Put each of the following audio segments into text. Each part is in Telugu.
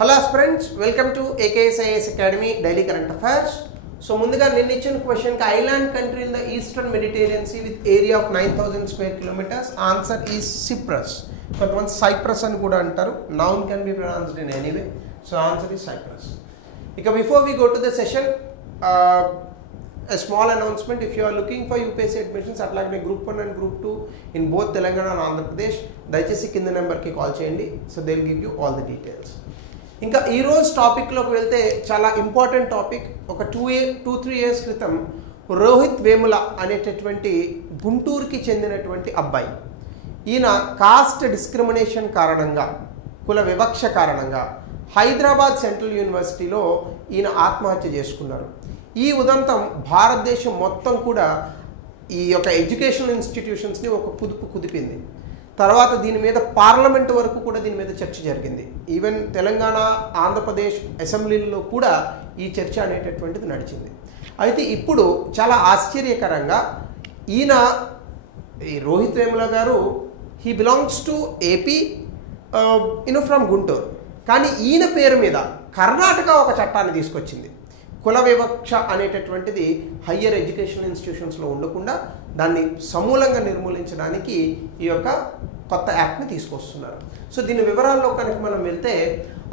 Hello friends, welcome to AKSIS Academy Daily Current Affairs. So ముందుగా నిన్న ఇచ్చిన క్వశ్చన్ కి island country in the eastern Mediterranean sea with area of 9000 square kilometers answer is Cyprus. కొంతమంది సైప్రస్ అని కూడా అంటారు. Noun can be pronounced in anyway. So answer is Cyprus. ఇక before we go to the session a small announcement. If you are looking for UPSC admissions అట్లాగే group 1 and group 2 in both Telangana and Andhra Pradesh, దయచేసి కింద నెంబర్కి కాల్ చేయండి. So they will give you all the details. ఇంకా ఈరోజు టాపిక్లోకి వెళ్తే చాలా ఇంపార్టెంట్ టాపిక్. ఒక 2-3 ఇయర్స్ క్రితం రోహిత్ వేముల అనేటటువంటి గుంటూరుకి చెందినటువంటి అబ్బాయి, ఈయన కాస్ట్ డిస్క్రిమినేషన్ కారణంగా, కుల వివక్ష కారణంగా హైదరాబాద్ సెంట్రల్ యూనివర్సిటీలో ఈయన ఆత్మహత్య చేసుకున్నారు. ఈ ఉదంతం భారతదేశం మొత్తం కూడా ఈ యొక్క ఎడ్యుకేషనల్ ఇన్స్టిట్యూషన్స్ని ఒక కుదిపింది. తర్వాత దీని మీద పార్లమెంట్ వరకు కూడా దీని మీద చర్చ జరిగింది. ఈవెన్ తెలంగాణ, ఆంధ్రప్రదేశ్ అసెంబ్లీలో కూడా ఈ చర్చ అనేటటువంటిది నడిచింది. అయితే ఇప్పుడు చాలా ఆశ్చర్యకరంగా ఈయన ఈ రోహిత్ వేముల గారు he belongs to AP from Guntur. కానీ ఈయన పేరు మీద కర్ణాటక ఒక చట్టాన్ని తీసుకొచ్చింది. కుల వివక్ష అనేటటువంటిది హయ్యర్ ఎడ్యుకేషన్ ఇన్స్టిట్యూషన్స్లో ఉండకుండా దాన్ని సమూలంగా నిర్మూలించడానికి ఈ యొక్క కొత్త యాక్ట్ని తీసుకొస్తున్నారు. సో దీని వివరాల్లో కనుక మనం వెళ్తే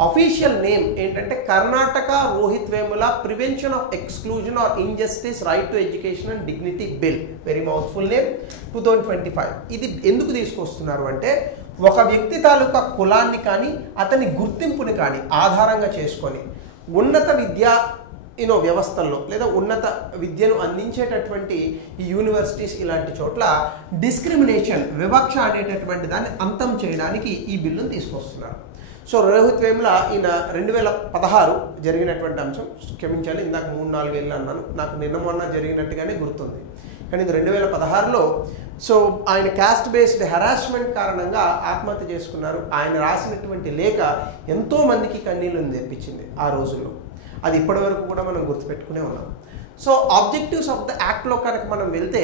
అఫీషియల్ నేమ్ ఏంటంటే Karnataka Rohith Vemula prevention of exclusion or injustice right to education and dignity bill, very mouthful name, 2025. ఇది ఎందుకు తీసుకొస్తున్నారు అంటే ఒక వ్యక్తి తాలూకా కులాన్ని కానీ అతని గుర్తింపుని కానీ ఆధారంగా చేసుకొని ఉన్నత విద్యా వ్యవస్థల్లో లేదా ఉన్నత విద్యను అందించేటటువంటి ఈ యూనివర్సిటీస్ ఇలాంటి చోట్ల డిస్క్రిమినేషన్, వివక్ష అనేటటువంటి దాన్ని అంతం చేయడానికి ఈ బిల్లును తీసుకొస్తున్నారు. సో రోహిత్ వేముల ఈయన 2016 జరిగినటువంటి అంశం, క్షమించాలి ఇందాక 3-4 ఏళ్ళు అన్నాను, నాకు నిన్న మొన్న జరిగినట్టుగానే గుర్తుంది. కానీ ఇది 2016లో. సో ఆయన క్యాస్ట్ బేస్డ్ హెరాస్మెంట్ కారణంగా ఆత్మహత్య చేసుకున్నారు. ఆయన రాసినటువంటి లేఖ ఎంతోమందికి కన్నీళ్లను తెప్పించింది ఆ రోజుల్లో. అది ఇప్పటి వరకు కూడా మనం గుర్తుపెట్టుకునే ఉన్నాం. సో ఆబ్జెక్టివ్స్ ఆఫ్ ద యాక్ట్లో కనుక మనం వెళ్తే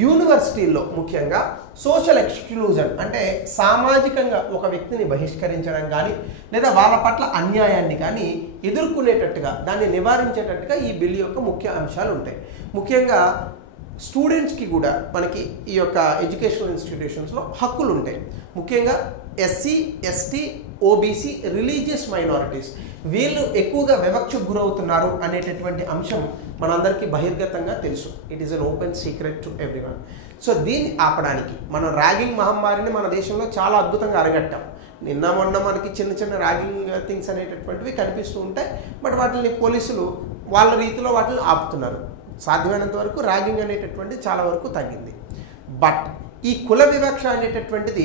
యూనివర్సిటీల్లో ముఖ్యంగా సోషల్ ఎక్స్క్లూజన్ అంటే సామాజికంగా ఒక వ్యక్తిని బహిష్కరించడం కానీ లేదా వాళ్ళ పట్ల అన్యాయాన్ని కానీ ఎదుర్కొనేటట్టుగా, దాన్ని నివారించేటట్టుగా ఈ బిల్ యొక్క ముఖ్య అంశాలు ఉంటాయి. ముఖ్యంగా స్టూడెంట్స్కి కూడా మనకి ఈ యొక్క ఎడ్యుకేషనల్ ఇన్స్టిట్యూషన్స్లో హక్కులు ఉంటాయి. ముఖ్యంగా SC, ST, OBC, religious minorities వీళ్ళు ఎక్కువగా వివక్షకు గురవుతున్నారు అనేటటువంటి అంశం మనందరికీ బహిర్గతంగా తెలుసు. It is an open secret to everyone. So దీన్ని ఆపడానికి మనం ర్యాగింగ్ మహమ్మారిని మన దేశంలో చాలా అద్భుతంగా అరగట్టాం. నిన్న మొన్న మనకి చిన్న చిన్న ర్యాగింగ్ థింగ్స్ అనేటటువంటివి కనిపిస్తూ ఉంటాయి. బట్ వాటిని పోలీసులు వాళ్ళ రీతిలో వాటిని ఆపుతున్నారు. సాధ్యమైనంత వరకు ర్యాగింగ్ అనేటటువంటిది చాలా వరకు తగ్గింది. బట్ ఈ కుల వివక్ష అనేటటువంటిది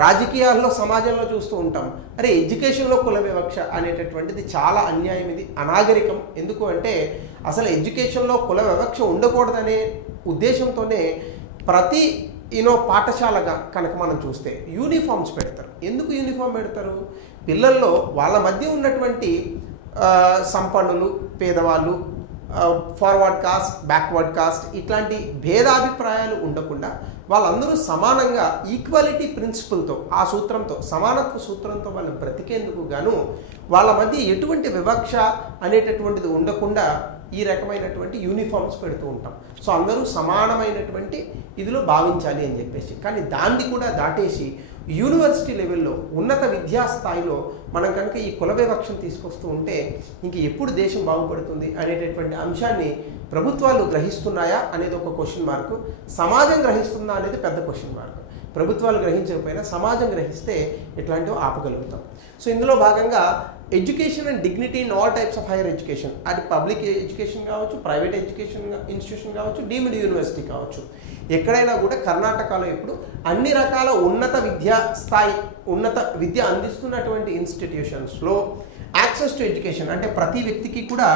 రాజకీయాల్లో, సమాజంలో చూస్తూ ఉంటాం. అరే ఎడ్యుకేషన్లో కుల వివక్ష అనేటటువంటిది చాలా అన్యాయం, ఇది అనాగరికం. ఎందుకు అంటే అసలు ఎడ్యుకేషన్లో కుల వివక్ష ఉండకూడదనే ఉద్దేశంతోనే ప్రతి పాఠశాలగా కనుక మనం చూస్తే యూనిఫామ్స్ పెడతారు. ఎందుకు యూనిఫామ్ పెడతారు? పిల్లల్లో వాళ్ళ మధ్య ఉన్నటువంటి సంపన్నులు, పేదవాళ్ళు, ఫార్వర్డ్ కాస్ట్, బ్యాక్వర్డ్ కాస్ట్ ఇట్లాంటి భేదాభిప్రాయాలు ఉండకుండా వాళ్ళందరూ సమానంగా ఈక్వాలిటీ ప్రిన్సిపల్తో, ఆ సూత్రంతో, సమానత్వ సూత్రంతో వాళ్ళు బ్రతికేందుకు గాను వాళ్ళ మధ్య ఎటువంటి వివక్ష అనేటటువంటిది ఉండకుండా ఈ రకమైనటువంటి యూనిఫామ్స్ పెడుతూ ఉంటాం. సో అందరూ సమానమైనటువంటి ఇదిలో భావించాలి అని చెప్పేసి. కానీ దాన్ని కూడా దాటేసి యూనివర్సిటీ లెవెల్లో, ఉన్నత విద్యా స్థాయిలో మనం కనుక ఈ కుల వివక్షను తీసుకొస్తూ ఉంటే ఇంక ఎప్పుడు దేశం బాగుపడుతుంది అనేటటువంటి అంశాన్ని ప్రభుత్వాలు గ్రహిస్తున్నాయా అనేది ఒక క్వశ్చన్ మార్కు, సమాజం గ్రహిస్తుందా అనేది పెద్ద క్వశ్చన్ మార్కు. ప్రభుత్వాలు గ్రహించకపోయినా సమాజం గ్రహిస్తే ఇట్లాంటివి ఆపగలుగుతాం. సో ఇందులో భాగంగా education and dignity in all types of higher education, అది పబ్లిక్ ఎడ్యుకేషన్ కావచ్చు, ప్రైవేట్ ఎడ్యుకేషన్ ఇన్స్టిట్యూషన్ కావచ్చు, డీమ్డ్ యూనివర్సిటీ కావచ్చు, ఎక్కడైనా కూడా కర్ణాటకలో ఇప్పుడు అన్ని రకాల ఉన్నత విద్యా స్థాయి, ఉన్నత విద్య అందిస్తున్నటువంటి ఇన్స్టిట్యూషన్స్లో యాక్సెస్ టు ఎడ్యుకేషన్ అంటే ప్రతి వ్యక్తికి కూడా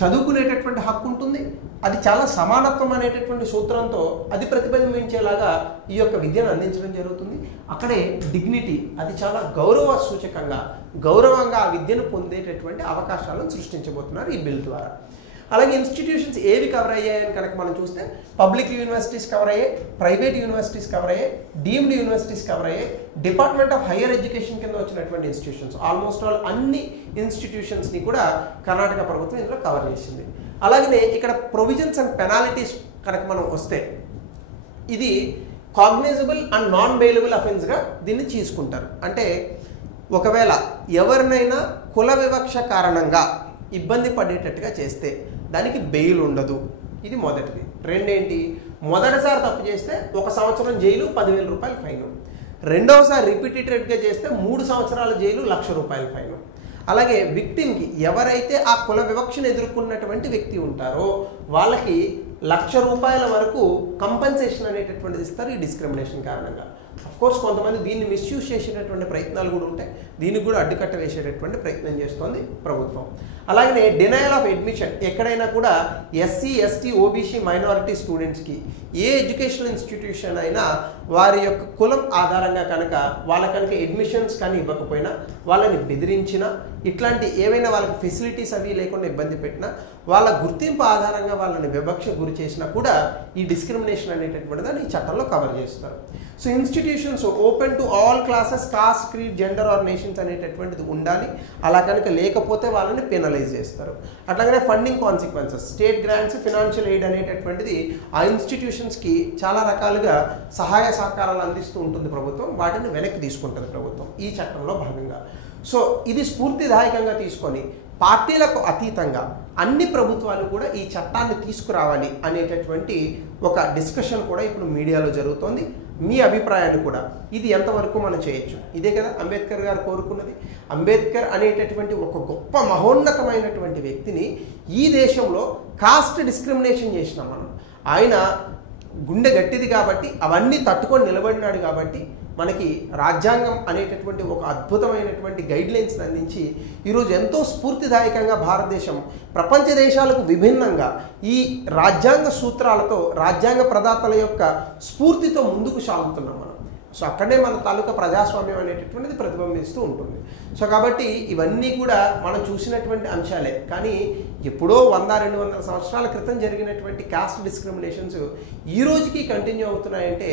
చదువుకునేటటువంటి హక్కు ఉంటుంది. అది చాలా సమానత్వం అనేటటువంటి సూత్రంతో అది ప్రతిబింబించేలాగా ఈ యొక్క విద్యను అందించడం జరుగుతుంది. అక్కడే డిగ్నిటీ, అది చాలా గౌరవ సూచకంగా, గౌరవంగా ఆ విద్యను పొందేటటువంటి అవకాశాలను సృష్టించబోతున్నారు ఈ బిల్ ద్వారా. అలాగే ఇన్స్టిట్యూషన్స్ ఏవి కవర్ అయ్యాయని కనుక మనం చూస్తే పబ్లిక్ యూనివర్సిటీస్ కవర్ అయ్యాయి, ప్రైవేట్ యూనివర్సిటీస్ కవర్ అయ్యాయి, డీమ్డ్ యూనివర్సిటీస్ కవర్ అయ్యాయి, డిపార్ట్మెంట్ ఆఫ్ హైయర్ ఎడ్యుకేషన్ కింద వచ్చినటువంటి ఇన్స్టిట్యూషన్స్ ఆల్మోస్ట్ ఆల్ అన్ని ఇన్స్టిట్యూషన్స్ని కూడా కర్ణాటక ప్రభుత్వం ఇందులో కవర్ చేసింది. అలాగనే ఇక్కడ ప్రొవిజన్స్ అండ్ పెనాలిటీస్ కనుక మనం వస్తే ఇది కాగ్నైజబుల్ అండ్ నాన్ బెయిలబుల్ అఫెన్స్గా దీన్ని తీసుకుంటారు. అంటే ఒకవేళ ఎవరినైనా కుల వివక్ష కారణంగా ఇబ్బంది పడేటట్టుగా చేస్తే దానికి బెయిల్ ఉండదు. ఇది మొదటిది. రెండేంటి, మొదటిసారి తప్పు చేస్తే 1 సంవత్సరం జైలు 10,000 రూపాయలు ఫైన్, రెండవసారి రిపీటెడ్గా చేస్తే 3 సంవత్సరాల జైలు 1,00,000 రూపాయల ఫైన్. అలాగే విక్టిమ్కి ఎవరైతే ఆ కుల వివక్షను ఎదుర్కొన్నటువంటి వ్యక్తి ఉంటారో వాళ్ళకి 1,00,000 రూపాయల వరకు కంపెన్సేషన్ అనేటటువంటిది ఇస్తారు ఈ డిస్క్రిమినేషన్ కారణంగా. అఫ్కోర్స్ కొంతమంది దీన్ని మిస్యూజ్ చేసేటటువంటి ప్రయత్నాలు కూడా ఉంటాయి, దీనికి కూడా అడ్డుకట్ట వేసేటటువంటి ప్రయత్నం చేస్తోంది ప్రభుత్వం. అలాగనే డినయల్ ఆఫ్ అడ్మిషన్, ఎక్కడైనా కూడా ఎస్సీ ఎస్టీ ఓబీసీ మైనారిటీ స్టూడెంట్స్కి ఏ ఎడ్యుకేషనల్ ఇన్స్టిట్యూషన్ అయినా వారి యొక్క కులం ఆధారంగా కనుక కనుక అడ్మిషన్స్ కానీ ఇవ్వకపోయినా, వాళ్ళని బెదిరించినా, ఇట్లాంటి ఏవైనా వాళ్ళకి ఫెసిలిటీస్ అవి లేకుండా ఇబ్బంది పెట్టినా, వాళ్ళ గుర్తింపు ఆధారంగా వాళ్ళని వివక్ష గురి చేసినా కూడా ఈ డిస్క్రిమినేషన్ అనేటటువంటిది ఈ చట్టంలో కవర్ చేస్తారు. So institutions open to all classes, cost, creed, gender are nations అనేటటువంటిది ఉండాలి. అలా కనుక లేకపోతే వాళ్ళని పెనలైజ్ చేస్తారు. అట్లాగనే funding consequences, state grants, financial aid అనేటటువంటిది ఆ ఇన్స్టిట్యూషన్స్కి చాలా రకాలుగా సహాయ సహకారాలు అందిస్తూ ఉంటుంది ప్రభుత్వం, వాటిని వెనక్కి తీసుకుంటుంది ప్రభుత్వం ఈ చట్టంలో భాగంగా. సో ఇది స్ఫూర్తిదాయకంగా తీసుకొని పార్టీలకు అతీతంగా అన్ని ప్రభుత్వాలు కూడా ఈ చట్టాన్ని తీసుకురావాలి అనేటటువంటి ఒక డిస్కషన్ కూడా ఇప్పుడు మీడియాలో జరుగుతోంది. మీ అభిప్రాయాలు కూడా ఇది ఎంతవరకు మనం చేయొచ్చు? ఇదే కదా అంబేద్కర్ గారు కోరుకున్నది. అంబేద్కర్ అనేటటువంటి ఒక గొప్ప మహోన్నతమైనటువంటి వ్యక్తిని ఈ దేశంలో కాస్ట్ డిస్క్రిమినేషన్ చేసినాం మనం. ఆయన గుండె గట్టిది కాబట్టి, అవన్నీ తట్టుకొని నిలబడినాడు కాబట్టి మనకి రాజ్యాంగం అనేటటువంటి ఒక అద్భుతమైనటువంటి గైడ్లైన్స్ని అందించి ఈరోజు ఎంతో స్ఫూర్తిదాయకంగా భారతదేశం ప్రపంచ దేశాలకు విభిన్నంగా ఈ రాజ్యాంగ సూత్రాలతో, రాజ్యాంగ ప్రదాతల యొక్క స్ఫూర్తితో ముందుకు సాగుతున్నాం మనం. సో అక్కడే మన తాలూకా ప్రజాస్వామ్యం అనేటటువంటిది ప్రతిబింబిస్తూ ఉంటుంది. సో కాబట్టి ఇవన్నీ కూడా మనం చూసినటువంటి అంశాలే, కానీ ఎప్పుడో 100-200 సంవత్సరాల క్రితం జరిగినటువంటి కాస్ట్ డిస్క్రిమినేషన్స్ ఈ రోజుకి కంటిన్యూ అవుతున్నాయంటే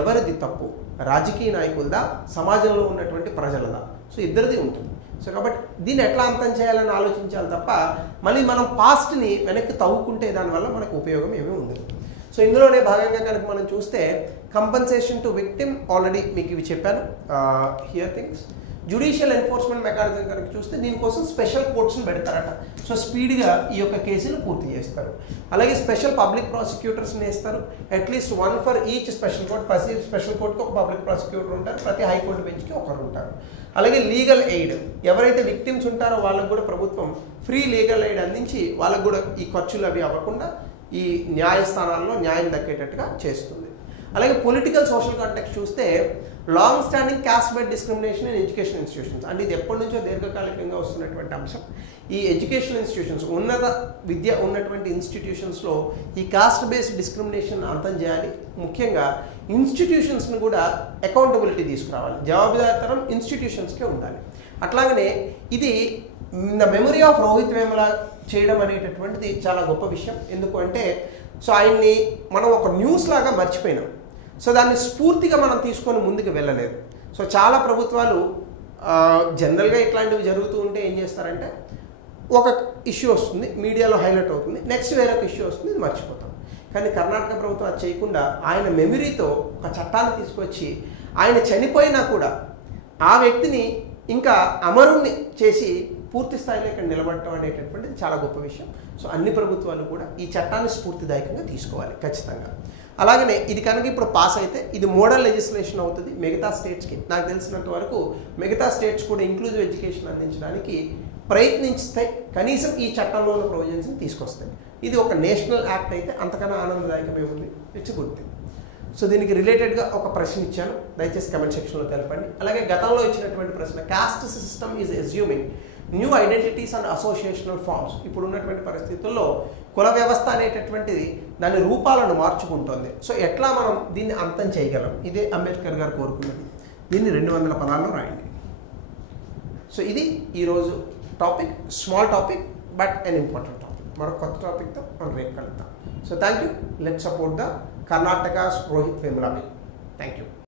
ఎవరిది తప్పు? రాజకీయ నాయకులదా, సమాజంలో ఉన్నటువంటి ప్రజలదా? సో ఇద్దరిది ఉంటుంది. సో కాబట్టి దీన్ని ఎట్లా అంతం చేయాలని ఆలోచించాలి తప్ప మళ్ళీ మనం పాస్ట్ని వెనక్కి తవ్వుకుంటే దానివల్ల మనకు ఉపయోగం ఏమీ ఉండదు. సో ఇందులోనే భాగంగా కనుక మనం చూస్తే కంపెన్సేషన్ టు విక్టిమ్, ఆల్రెడీ మీకు ఇవి చెప్పాను. Here things judicial enforcement mechanism కనుక చూస్తే దీనికోసం స్పెషల్ కోర్ట్స్ని పెడతారట. సో స్పీడ్గా ఈ యొక్క కేసులు పూర్తి చేస్తారు. అలాగే స్పెషల్ పబ్లిక్ ప్రాసిక్యూటర్స్ని వేస్తారు. At least 1 for each special court. ప్రతి స్పెషల్ కోర్టుకి ఒక పబ్లిక్ ప్రాసిక్యూటర్ ఉంటారు, ప్రతి హైకోర్టు బెంచ్కి ఒకరు ఉంటారు. అలాగే లీగల్ ఎయిడ్, ఎవరైతే విక్టిమ్స్ ఉంటారో వాళ్ళకు కూడా ప్రభుత్వం ఫ్రీ లీగల్ ఎయిడ్ అందించి వాళ్ళకు కూడా ఈ ఖర్చులు అవి అవ్వకుండా ఈ న్యాయస్థానాల్లో న్యాయం దక్కేటట్టుగా చేస్తుంది. అలాగే పొలిటికల్ సోషల్ కాంటెక్స్ట్ చూస్తే long standing cost based discrimination in education institutions, అంటే ఇది ఎప్పటి నుంచో దీర్ఘకాలికంగా వస్తున్నటువంటి అంశం. ఈ ఎడ్యుకేషన్ ఇన్స్టిట్యూషన్స్, ఉన్నత విద్య ఉన్నటువంటి ఇన్స్టిట్యూషన్స్లో ఈ కాస్ట్ బేస్డ్ డిస్క్రిమినేషన్ అంతం చేయాలి. ముఖ్యంగా ఇన్స్టిట్యూషన్స్ని కూడా అకౌంటబిలిటీ తీసుకురావాలి, జవాబుదారితనం ఇన్స్టిట్యూషన్స్కే ఉండాలి. అట్లాగనే ఇది మెమరీ ఆఫ్ రోహిత్ వేముల చేయడం అనేటటువంటిది చాలా గొప్ప విషయం. ఎందుకు అంటే సో ఆయన్ని మనం ఒక న్యూస్ లాగా మర్చిపోయినాం. సో దాన్ని స్ఫూర్తిగా మనం తీసుకొని ముందుకు వెళ్ళలేదు. సో చాలా ప్రభుత్వాలు జనరల్గా ఇట్లాంటివి జరుగుతూ ఉంటే ఏం చేస్తారంటే ఒక ఇష్యూ వస్తుంది, మీడియాలో హైలైట్ అవుతుంది, నెక్స్ట్ వేరొక ఇష్యూ వస్తుంది, ఇది మర్చిపోతాం. కానీ కర్ణాటక ప్రభుత్వం అది చేయకుండా ఆయన మెమరీతో ఒక చట్టాన్ని తీసుకొచ్చి ఆయన చనిపోయినా కూడా ఆ వ్యక్తిని ఇంకా అమరుణ్ణి చేసి పూర్తి స్థాయిలో ఇక్కడ నిలబడటం అనేటటువంటిది చాలా గొప్ప విషయం. సో అన్ని ప్రభుత్వాలు కూడా ఈ చట్టాన్ని స్ఫూర్తిదాయకంగా తీసుకోవాలి ఖచ్చితంగా. అలాగనే ఇది కనుక ఇప్పుడు పాస్ అయితే ఇది మోడల్ లెజిస్లేషన్ అవుతుంది మిగతా స్టేట్స్కి. నాకు తెలిసినంత వరకు మిగతా స్టేట్స్ కూడా ఇంక్లూజివ్ ఎడ్యుకేషన్ అందించడానికి ప్రయత్నిస్తే కనీసం ఈ చట్టంలో ఉన్న ప్రొవిజన్స్ని తీసుకొస్తాయి. ఇది ఒక నేషనల్ యాక్ట్ అయితే అంతకన్నా ఆనందదాయకమే ఉంది. It's good thing. సో దీనికి రిలేటెడ్గా ఒక ప్రశ్న ఇచ్చాను, దయచేసి కమెంట్ సెక్షన్లో తెలపండి. అలాగే గతంలో ఇచ్చినటువంటి ప్రశ్న, caste system is assuming new identities and associational forms. ఇప్పుడు ఉన్నటువంటి పరిస్థితుల్లో కుల వ్యవస్థ అనేటటువంటిది దాని రూపాలను మార్చుకుంటోంది. సో ఎట్లా మనం దీన్ని అంతం చేయగలం? ఇదే అంబేద్కర్ గారు కోరుకున్నది. దీన్ని 200 పదాల్లో రాయండి. సో ఇది ఈరోజు topic, small topic but an important topic. మరొక కొత్త టాపిక్తో మనం రేపు కలుద్దాం. So thank you. Let support the Karnataka Rohith Vemula bill. Thank you.